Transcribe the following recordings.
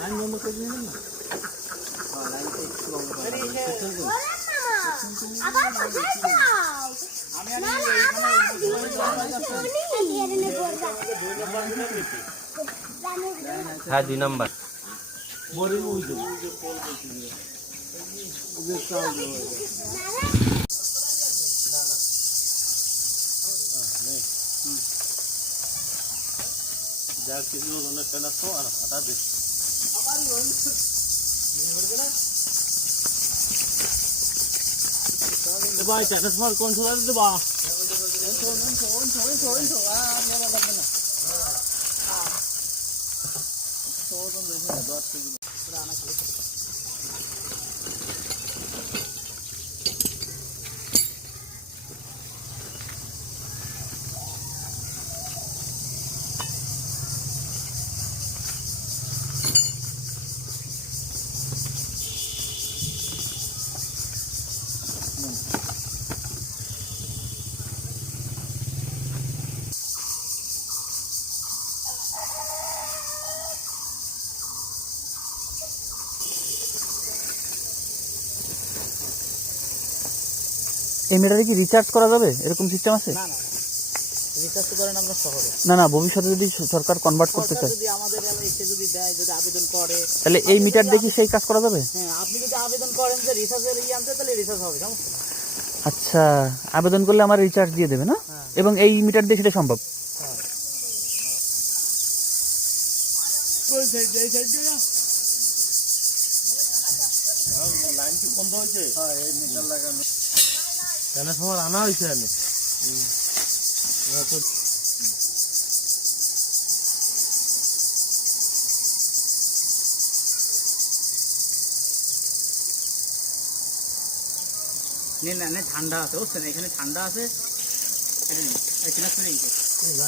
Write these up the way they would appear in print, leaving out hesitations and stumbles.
Line বন্ধ করে দিলেন না? হ্যাঁ, লাইনটা একটু বন্ধ করে দিলেন। হ্যাঁ 2 নাম্বার বড়ি ওই যে যা কিছু অনেক পেনা তো আর আটা দে ভাই ট্রান্সফার কন্ট্রোলার দেবা এই মিটারে কি রিচার্জ করা যাবে এরকম সিস্টেম আছে? না না রিচার্জ করেন আমরা শহরে। না না, ভবিষ্যতে যদি সরকার কনভার্ট করতে চায়, যদি আমাদের এসে যদি দেয়, যদি আবেদন করে, তাহলে এই মিটার দেখি সেই কাজ করা যাবে? হ্যাঁ, আপনি যদি আবেদন করেন যে রিচার্জের আনতে, তাহলে রিচার্জ হবে, সমস্যা নেই। আচ্ছা, আবেদন করলে আমার রিচার্জ দিয়ে দেবে না? এবং এই মিটার দিয়ে সেটা সম্ভব? লাইন কি বন্ধ হয়েছে? হ্যাঁ, এই মিটার লাগানো কেন সময় আনা হয়েছে আমি না ঠান্ডা আছে, বুঝছেন? এখানে ঠান্ডা আছে, ভাই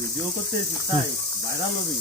ভিডিও করতে এসেছিস, তাই ভাইরাল হবি।